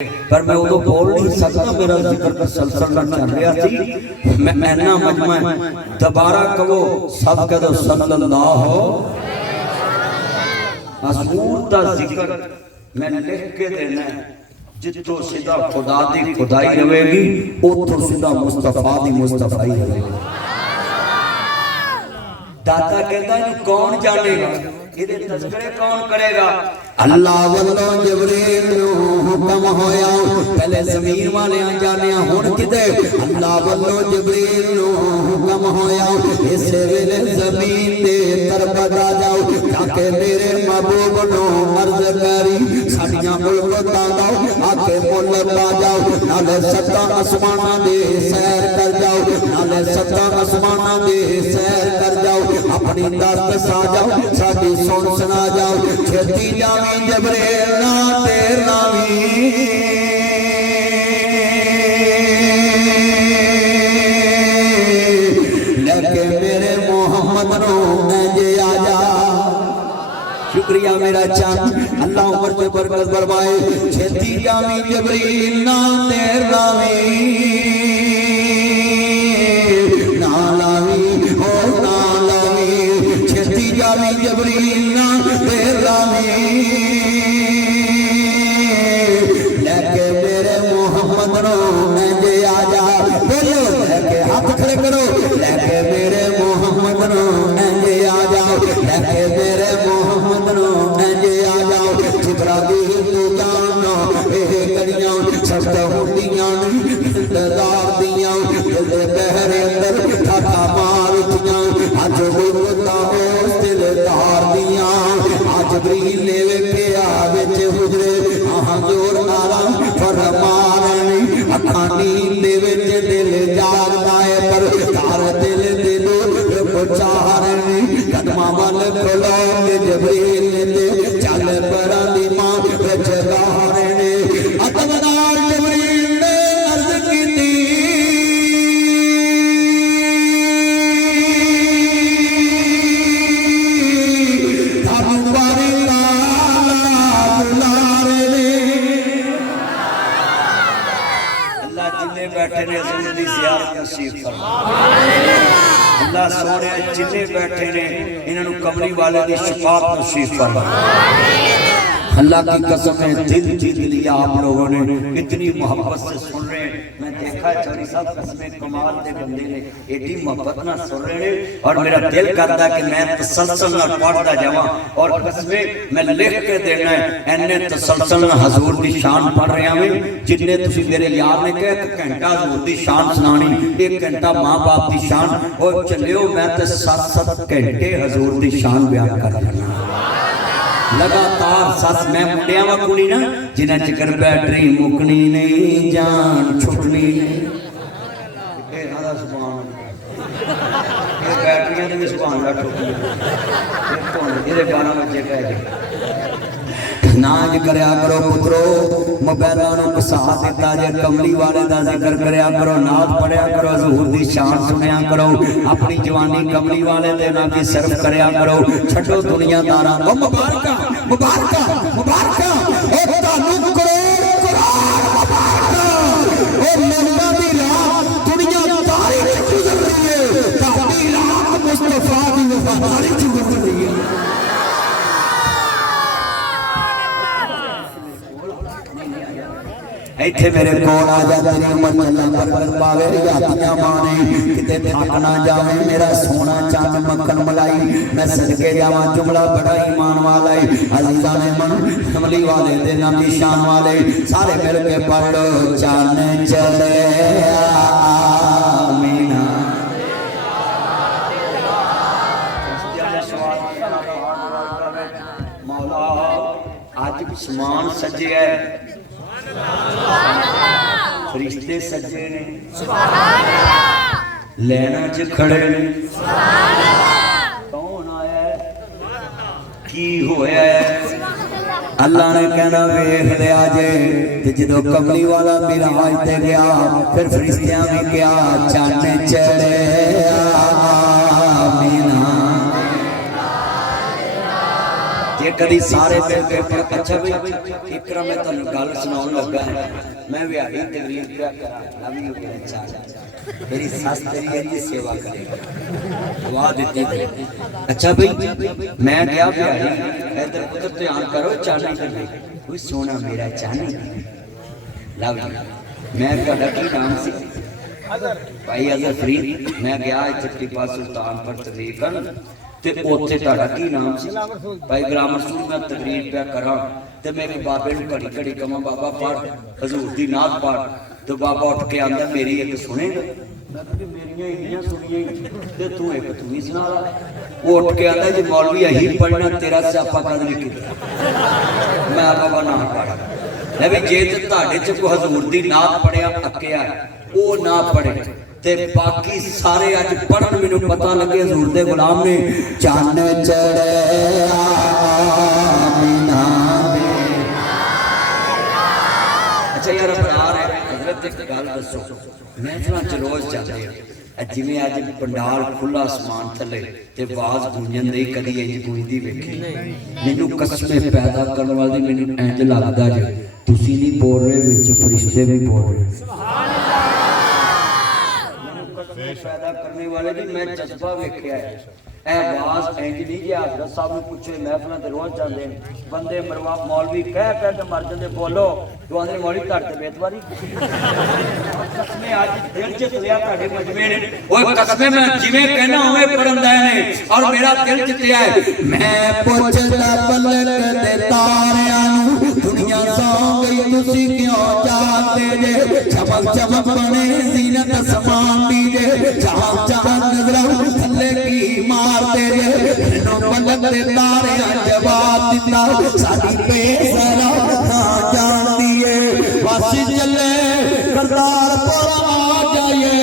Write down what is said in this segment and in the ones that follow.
پر میں وہ بول نہیں سکتا، میرا ذکر کا سلسلہ چل رہا تھی۔ میں اینا مجمع دوبارہ کہو سب کہہ دو صلی اللہ حضور دا ذکر میں لکھ کے دینا ہے، جتو سیدھا خدا دی خدائی رہے گی، اتو سیدھا مصطفیٰ دی مصطفیٰ رہے گی۔ داتا کہتا ہے کون جانے گا، یہ تذکرے کون کرے گا؟ اللہ واللہ جبریل نو حکم ہویا، پہلے زمین والے جانے ہون کدے، اللہ واللہ جبریل نو حکم ہویا، اس ویلے زمین دے طرف آ جاؤ، تاکہ میرے محبوب نو عرض کری ساڈیاں ملکتاں دا آکے ملک آ جاؤ، نالے ستا آسماناں دے سیر کر جاؤ، نالے ستا آسماناں دے سیر کر جاؤ، اپنی دست سا جاؤ، ساڈی سن سنا جاؤ، چھتی جاویں جبریل نا تیر نامی، لیکن میرے محمد نو مجھے آ جا۔ شکریہ میرا چاند، اللہ عمر میں برکت برمائے۔ چھتی جاویں جبریل نا تیر نامی، نالاوی او نالاوی، چھتی جاویں جبریل نا تیر نامی، لیکن میرے محمد نو مجھے آ جا۔ بولو لیکن ہاتھ کھڑے کرو، لیکن میرے محمد نو مجھے آ جاؤ، لیکن میرے محمد نو مجھے آ جاؤ۔ جبرائیل تو جانو اے کڑیاں سخت ہوندیاں انتظار دیاں، دل بہر اندر ٹھاٹا مار اٹھیاں، اج ہوتا اس دلدار دیاں، اج جبریل نے ویکھیا وچ حجرے جور نارا فرمانے، اکھاں نیند دے وچ دل جاگدا ہے، پر تار دل دے نور پچارنے، قدماں ول کھلو کے جبریل نے چل پراں دی ماں وچ دارنے، اتمدار جبریل نے عرض کیتی، بیٹھے نے حضور دی زیارت نصیب فرما۔ اللہ سونے جنے بیٹھے نے انہوں کمری والے دی شفاعت نصیب فرما۔ اللہ کی قسم ہے دل جیت لیا آپ لوگوں نے، اتنی محبت سے سن رہے ہیں۔ میں دیکھا چوری صاحب قسمیں کمال دے بندے نے ایڈی محبت نہ سن رہے ہیں، اور میرا دل کرتا ہے کہ میں تسلسل نہ پڑھتا جاواں، اور قسمیں میں لکھ کے دینا ہے اینے تسلسل نہ حضور دی شان پڑھ رہے ہیں، جنہیں تسی میرے یار نے کہا ایک گھنٹہ حضور دی شان سنانی، ایک گھنٹہ ماں باپ دی شان، اور چلیو میں تے 7 گھنٹے حضور دی شان بیان کر رہا لگاتار سس میں مڈیاں وکونی نا، جنہیں چکر بیٹری مکنی نہیں جان چھٹنی نہیں، اے ہاں سبحان اے بیٹریاں نے سبحان اللہ ٹھوکی، یہ 12 بجے کہہ گئے ناج کریا کرو پترو، موبائلوں کسا دیتا جے، کملی والے دا ذکر کریا کرو، نعت پڑھیا کرو، حضور دی شان سنیا کرو، اپنی جوانی کملی والے دے نام کی صرف کریا کرو، چھٹو دنیا دارا او مبارکہ مبارکہ مبارکہ، او تانو کروڑ مبارکہ، او مولا دی رات دنیا داری وچ گزر رہی ہے، تہاڈی رات مصطفیٰ دی وفاداری وچ گزر رہی ہے۔ ایتھے میرے کول آ جا، تیری عمر چلن برکت پاوے، ریاتیاں مانے کتے تھک نہ جاوے، میرا سونا چاند مکھن ملائی، میں صدقے جاواں جملہ بڑا ایمان والا ہے، عزیزان من کملی والے دے نامی شان والے، سارے مل کے پڑھو چاند چلے آمینہ۔ مولا آج سمان سجے ہے، فرشتے سجے نے، لینا چ کھڑے نے، کون آیا ہے کی ہویا ہے، اللہ نے کہنا ویکھ لیا جے، جدو کملی والا معراج تے گیا، پھر فرشتیاں بھی کیا چاند چلے آمینہ۔ کہ کدی سارے مل کے پر اچھا بھی اکرم میں تنو گل سناؤں لگا ہے میں ویاہی تقریر کیا کرا نبی ہو گیا چاہا میری ساس تیری ایسی سیوا کرے گا دعا دیتی تھی اچھا بھئی میں گیا ویاہی ادھر ادھر دھیان کرو چاہنے کرنے کوئی سونا میرا چاہنے لو میں کہا کی نام سی بھائی اظہر فرید میں گیا چٹی پاس سلطان پر تقریر کرن تے اوتھے تہاڈا کی نام سی بھائی گرام رسول میں تقریر پہ کراں تے میرے بابے نوں گھڑی گھڑی کہاں بابا پڑھ حضور دی نعت پڑھ تو بابا اٹھ کے آندا میری ایک سنے گا میں کہ میریاں انیاں سنیاں تے تو ایک تو ہی سنا رہا وہ اٹھ کے آندا جی مولوی یہی پڑھنا تیرا سیاپا کد نہیں کیتا میں بابا نہ پڑھا نبی جے تے تہاڈے چ کوئی حضور دی نعت پڑھیا اکیا ہے او نہ پڑھے تے باقی سارے اج پڑھن مینوں پتہ لگے حضور دے غلام نے چان چڑھیا آمینہ میں اچھا یار پیار ہے حضرت ایک گل دسو محفلاں چ روز جاندے جویں اج پنڈال کھلا آسمان تھلے تے آواز گونجن دی کدی انج گونجدی ویکھی مینوں قسمیں پیدا کرن والی مینوں انج لگدا جے تسی نہیں بول رہے وچ فرشتے بھی بول رہے سبحان اللہ پیدا کرنے والے بھی میں جذبہ ویکھیا ہے اے آواز انج نہیں کہ حضرت صاحب نے پوچھے محفلاں تے روز جاندے بندے مروا مولوی کہہ کہہ تے مر جاندے بولو تو آندے مولوی تہاڈے تے بیتواری قسمیں اج دل چ تلیا تہاڈے مجمع نے اوے قسمیں میں جویں کہنا اوویں پڑھندا ہے اور میرا دل چ تلیا ہے میں پوچھدا پلک تے تاریاں نوں دنیا سو گئی تسی کیوں چاہتے جے چمک چمک بنے زینت سمان دی جے جہاں جہاں نظراں تھلے کی مارتے جے نو پلک تے تاریاں جواب دتا ساڈی بے سرا نہ جاندی اے بس چلے کردار پورا آ جائے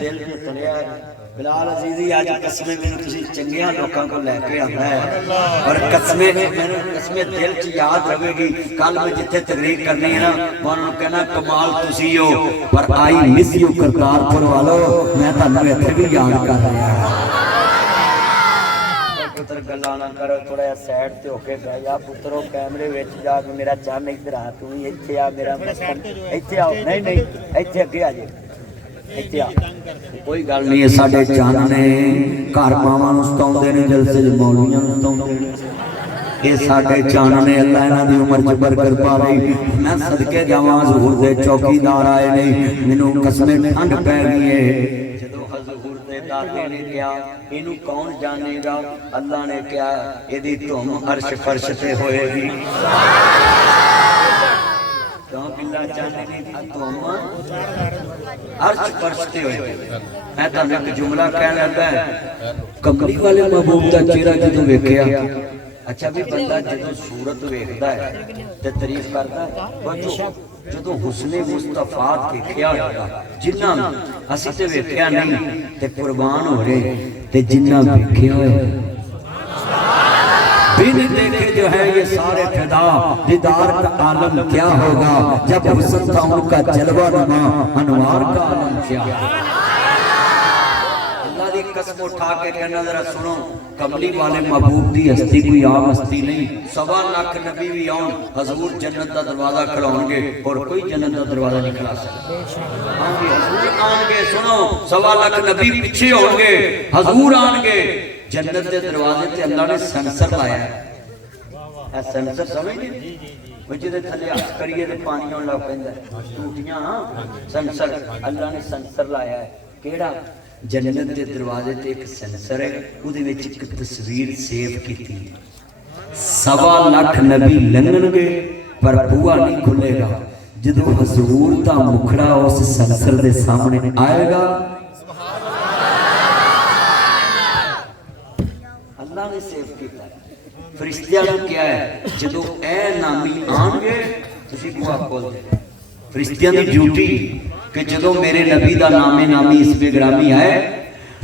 دل جو تلیا ہے بلال عزیزی آج قسمیں میں تسی چنگیاں لوکاں کو لے کے آتا ہے اور قسمیں دل چ یاد رہے گی کل میں جتھے تقریر کرنی ہے نا انہوں کہنا کمال تسی ہو پر آئی مس یو کرتارپور والو میں تانوں ایتھے بھی یاد کر رہا ہوں پتر گلاں نہ کرو تھوڑا جہا سائڈ تے ہو کے بیٹھ جا پترو کیمرے وچ جا کے میرا چان ادھر آ تو ایتھے آ میرا مسکن ایتھے آؤ نہیں ایتھے اگے آ جے کوئی گل نہیں ہے ساڈے چان نے گھر ماواں نوں ستاوندے نے جلسے وچ مولویاں نوں ستاوندے نے اے ساڈے چان نے اللہ انہاں دی عمر چ برکت پاوے میں صدقے جاواں حضور دے چوکیدار آئے نے مینوں قسمیں ٹھنڈ پے گئی ہے جدوں حضور دے دادے نے کہا اینوں کون جانے گا اللہ نے کہا ایدی تم عرش فرش تے ہوئے گی کیوں بلا چاہنے نہیں تھا تم عرش فرش تے ہوئے میں تانوں ایک جملہ کہن لگا ہے کملی والے محبوب دا چہرہ جدوں ویکھیا اچھا بھی بندہ جدوں صورت ویکھدا ہے تے تعریف کردا ہے جدوں حسن مصطفیٰ دیکھیا ہوگا جنہ اسی تے ویکھیا نہیں تے قربان ہو رہے تے جنہ ویکھیا ہوئے بن دیکھے جو ہے یہ سارے فدا دیدار کا عالم کیا ہوگا جب حسن تھا ان کا جلوہ نما انوار کا عالم کیا اللہ دی قسم اٹھا کے کہنا ذرا سنو کملی والے محبوب دی ہستی کوئی عام ہستی نہیں 1.25 لاکھ نبی بھی آن حضور جنت دا دروازہ کھلاؤں گے اور کوئی جنت دا دروازہ نہیں کھلا سکتا حضور آن گے سنو 1.25 لاکھ نبی پیچھے ہوں گے حضور آن گے جنت دے دروازے تے اللہ نے سنسر لایا ہے اے سنسر سمجھ نہیں وہ جدے تھلے ہاتھ کریے تے پانی آن لگ پیندا ہے ٹوٹیاں سنسر اللہ نے سنسر لایا ہے کیڑا جنت دے دروازے تے ایک سنسر ہے اودے وچ ایک تصویر سیو کیتی 1.25 لاکھ نبی لنگن گے پر بوا نہیں کھلے گا جدوں حضور دا مکھڑا اس سنسر دے سامنے آئے گا اللہ نے سیو کیتا ہے فرشتیاں نے کیا ہے جدو اے نامی آن گے تسی بوا کھول دے فرشتیاں دی ڈیوٹی کہ جدو میرے نبی دا نام نامی اس بے گرامی آئے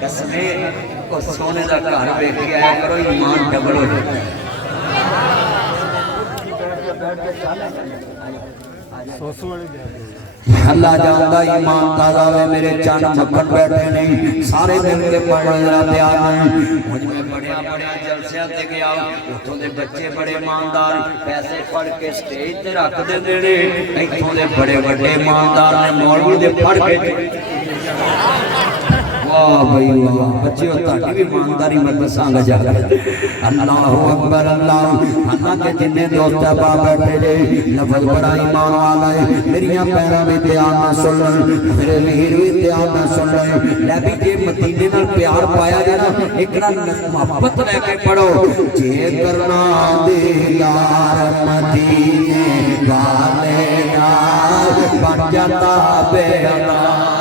قسمے کو سونے دا گھر ویکھ کے آیا کرو ایمان ڈبل ہو جائے اللہ جانتا ایمان تازہ ہے میرے چاند مکھن بیٹھے نہیں سارے مل کے پڑھنے ذرا تیار نہیں مجھ میں بڑے جلسیاں تے گیا اتھوں دے بچے بڑے ایماندار پیسے پڑھ کے سٹیج تے رکھ دے نے ایتھوں دے بڑے بڑے ایماندار نے مولوی دے پڑھ کے واہ بھائی واہ بچیو تاڑی بھی ایمانداری میں دساں گا جا اللہ اکبر اللہ کے جننے دوست احباب بیٹھے جے لفظ بڑا ایمان والا ہے میریاں پیراں بھی دھیان نہ سن لیں میرے مہر بھی دھیان نہ سن لیں نبی جے مدینے نال پیار پایا جائے نا ایک نا محبت لے کے پڑھو جے کرنا دیدار مدینے والے نال بن جاتا بے امان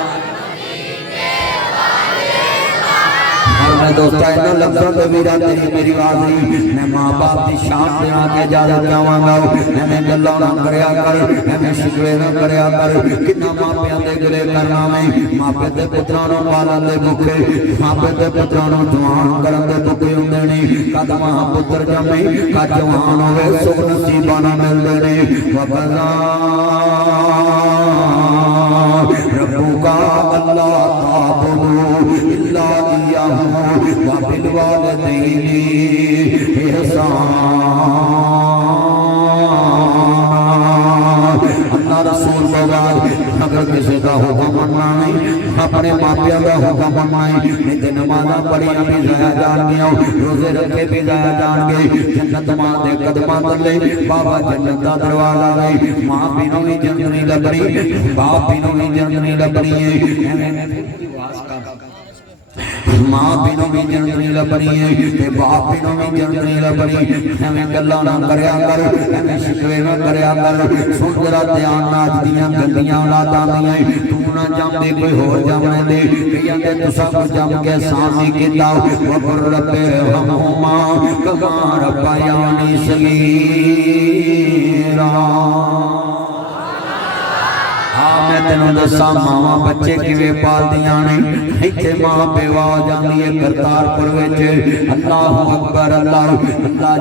میں دوستہ اینا لفظوں پہ میرا تیری میری آواز نہیں میں ماں باپ دی شان دے آنکے اجازت جاواں گا میں گلہ نہ کریا کر میں شکوے نہ کریا کر کتنا ماں پیاں دے گلے کرنا میں ماں پہ دے پترانوں پالن دے بکھے ماں پہ دے پترانوں جوان کرن دے بکھے ہوں دینی قد ماں پتر جمعی قد جوان ہوئے سکھ نصیبانہ مل دینی وقضا ربو کا اللہ تعبدو اللہ ایاہو وَبِالْوَالِدَيْنِ إِحْسَانًا اللہ رسول بغار اگر کسی کا حکم مننا نہیں اپنے ماپیاں کا حکم مننا نہیں تے نمازاں پڑھیاں بھی ضائع جان گیا روزے رکھے بھی ضائع جان گئے جنت ماں دے قدماں تلے بابا جنت دا دروازہ گئی ماں بینوں ہی جنت نہیں لبنی باپ بینوں ہی جنت نہیں لبنی ماں بینوں بھی جنت نہیں لبنی ہے تے باپ بینوں بھی جنت نہیں لبنی ہمیں گلہ نہ کریا کر ہمیں شکوے نہ کریا کر سن ذرا دھیان ناچ دیاں گندیاں اولاداں دیاں تو نہ جم دے کوئی ہور جمنے دے کہیا تے تساں کو جم کے سامنے کیتا وقر رب ہما کما ربیانی صغیرا میں تینوں دساں ماواں بچے کیویں پال دیاں نے ایتھے ماں بیوہ ہو جاندی ہے کرتارپور وچ اللہ اکبر اللہ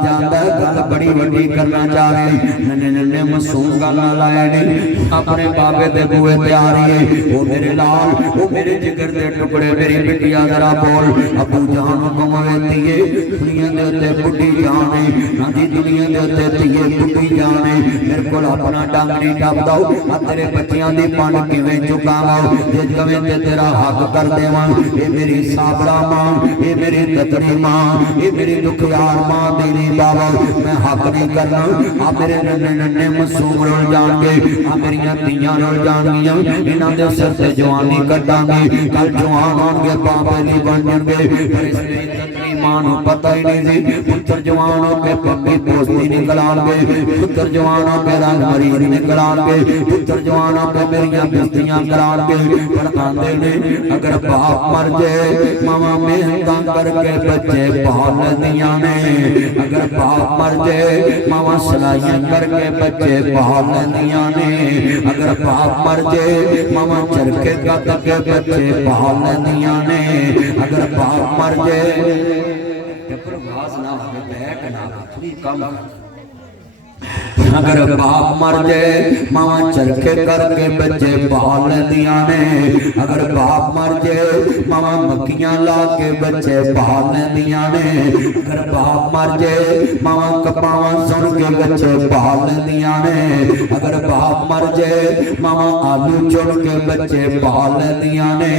جاندا ہے گل بڑی وڈی کرنا چاہ رہے ننے ننے معصوم گل لائے نے اپنے بابے دے بوئے تیاری ہے او میرے لال او میرے جگر دے ٹکڑے میری بٹیا ذرا بول ابو جان حکم ویتی ہے دنیا دے اوتے بڈھی جان ہے ہاں جی دنیا دے اوتے تیے بڈھی جان ہے میرے کول اپنا ڈنگ نہیں ٹپدا آ تیرے بچیاں دی پانڈ کیویں چکاواں جے کمیں تے تیرا حق کر دیواں اے میری سابڑا ماں اے میری تتری ماں اے میری دکھیار ماں دیری بابا میں حق نہیں کرنا آ میرے ننے ننے معصوم رول جان گے آ میریاں تیاں رول جان گیاں انہاں دے سر تے جوانی کٹاں گے کل جوان ہون گے پاپے نہیں بن جان گے پر اس میری تتری ماں نو پتہ ہی نہیں سی پتر جوان ہو کے پگی پوستی نکلان گے پتر جوان ہو کے رنگ مریض نکلان گے پتر جوان ہو کے میریاں بستیاں کران گے پر آندے نے اگر باپ مر جائے ماما محنتاں کر کے بچے پال دیاں نے اگر باپ مر جائے ماما سلائیاں کر کے بچے پال دیاں نے اگر باپ مر جائے ماما چرکے کٹ کے بچے پال دیاں نے اگر باپ مر جائے پر آواز نہ ہوئے بیٹھ نہ تھوڑی کم اگر باپ مر جائے ماں چرکے کر کے بچے پال دیاں نے اگر باپ مر جائے ماں مکیاں لا کے بچے پال دیاں نے اگر باپ مر جائے ماں کپاواں سن کے بچے پال دیاں نے اگر باپ مر جائے ماں آلو چن کے بچے پال دیاں نے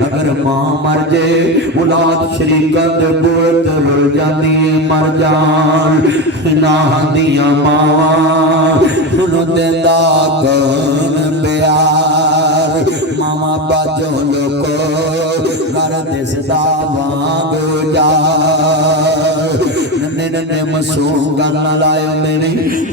اگر ماں مر جائے اولاد شریکت بوت رل جاندی مر جان نہ دیاں ماں انہوں دیندہ کون پیار ماما باجوں لکو گھر دستا وانگ جار ننے ننے مسوم گانا لائے ہوندے نے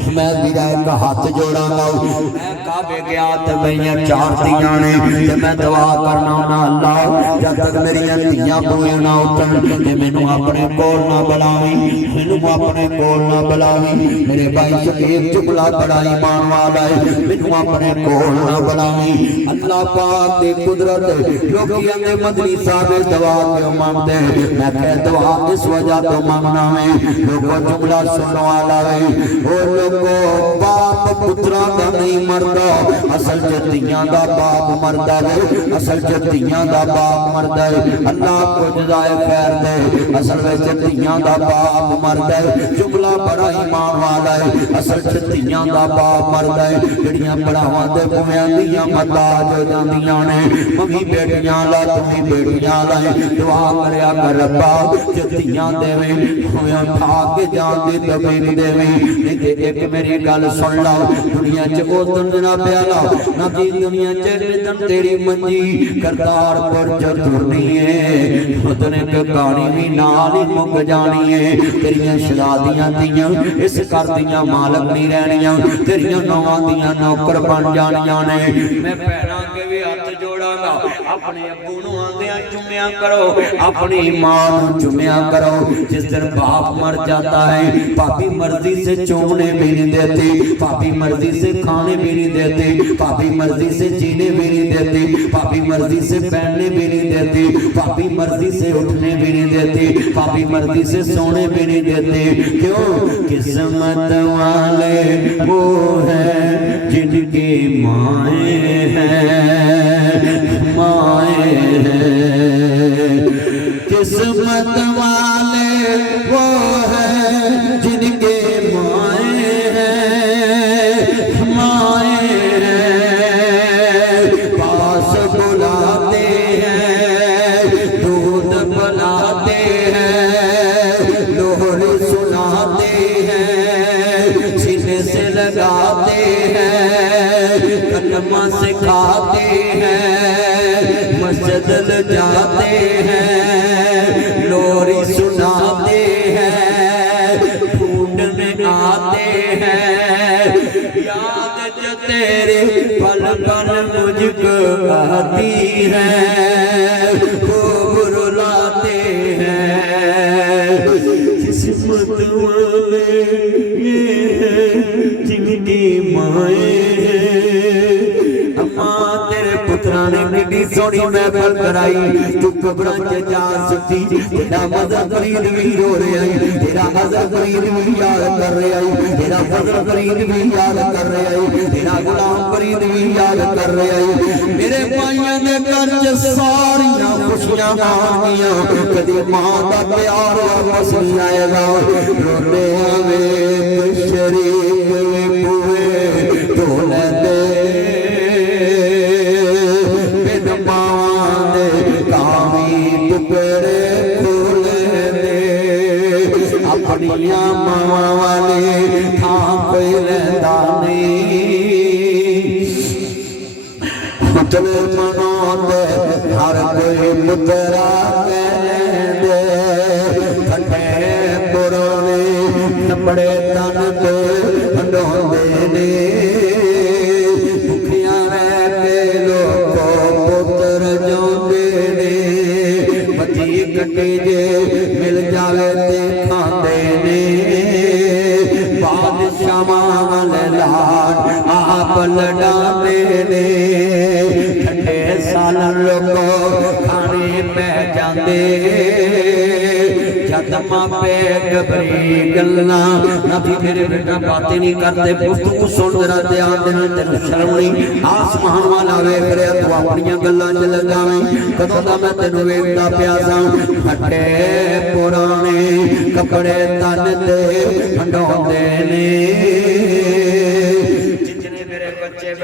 میں میرا ایک ہاتھ جوڑا گا میں کعبے گیا تے میاں چار دیاں نے تے میں دعا کرنا ہونا اللہ جب تک میری دھیاں پوری نہ اٹھن تے مینوں اپنے کول نہ بلاویں مینوں اپنے کول نہ بلاویں میرے بھائی شبیر جملہ بڑا ایمان والا ہے مینوں اپنے کول نہ بلاویں اللہ پاک دی قدرت لوکی اندے مدنی صاحب دعا کیوں مانگتے میں کہ دعا اس وجہ تو مانگنا ہے لوگوں جملہ سننے والا ہے اور لوگوں باپ پترا دا نہیں مردا اصل جدیاں دا باپ مردا ہے اصل جدیاں دا باپ مردا ہے اللہ کو جزائے خیر دے اصل جدیاں دا باپ مردا ہے جملہ بڑا ایمان والا ہے اصل جدیاں دا باپ مردا ہے جڑیاں پڑھاواں دے بویاں دیاں محتاج ہو جاندیاں نے ممی بیٹیاں لا تمی بیٹیاں لائے دعا کریا کر ربا جدیاں دیویں ہوئے اٹھا کے جان دی تبین دیویں نہیں تے ایک میری گل سن لاؤ دنیا چ او دن نہ پیالا نہ دی دنیا چ دن تیری منجی کردار پر جتنی ہے اتنے کے کہانی بھی نال ہی مک جانی ہے تیریاں شادیاں دیاں اس کر دیاں مالک نہیں رہنیاں تیریاں نواں دیاں نوکر بن جانیاں نے میں پیراں کے بھی ہاتھ جوڑاں گا اپنے ابو نوں آندیاں چومیا کرو اپنی ماں نوں چومیا کرو جس دن باپ مر جاتا ہے پاپی مرضی سے چومنے بھی نہیں دیتی پاپی مرضی سے کھانے بھی نہیں دیتی پاپی مرضی سے جینے بھی نہیں دیتی پاپی مرضی سے پہننے بھی نہیں دیتی پاپی مرضی سے اٹھنے بھی نہیں دیتی پاپی مرضی سے سونے بھی نہیں دیتی کیوں قسمت والے وہ ہیں جن کی مائیں ہیں مائیں ہیں قسمت والے وہ ہیں جن کے مائیں ہیں مائیں ہیں پاس بلاتے ہیں دودھ پلاتے ہیں لوہری سناتے ہیں سینے سے لگاتے ہیں کلمہ سکھاتے ہیں مسجد لے جاتے ہیں لوری سناتے ہیں ڈھونڈنے آتے ہیں یاد جو تیری پل پل مجھ کو آتی ہے خوب رلاتے ہیں قسمت والے یہ ہیں جن کی مائیں پترانے کٹی سونی محفل کرائی تو قبرہ کے جا سکتی تیرا مذہب فرید بھی رو رہے آئی تیرا مذہب فرید بھی یاد کر رہے آئی تیرا مذہب فرید بھی یاد کر رہے آئی تیرا غلام فرید بھی یاد کر رہے آئی میرے پائیاں نے کر ساریاں خوشیاں آنیاں کدی ماں دا پیار مسئلہ آئے گا رونے آوے شریک پوئے دولے دے اپنیاں ماں والے تھاں کوئی لیندہ نہیں اتنے منوں دے ہر کوئی مترا کہنے دے پھٹے پرانے نپڑے تن دے ہنڈوں دے نے بکھیاں رہ کے لوگوں پتر جو دے نے پتی کٹی جے مل جاوے تے کھاندے نے بادشاہ والے لاڈ آپ لڑاندے نے ٹھنڈے سالن لوگوں کھانے پہ جاندے جد ماپے گبری گلنا نبی میرے بیٹا باتیں نہیں کرتے گفتگو سن ذرا دھیان دینا تینوں شرم نہیں آسمان والا ویکھ رہا تو اپنیاں گلاں چ لگاویں کدوں دا میں تینوں ویکھدا پیا ساں پھٹے پرانے کپڑے تن تے ہنڈاندے نے جتنے میرے بچے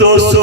200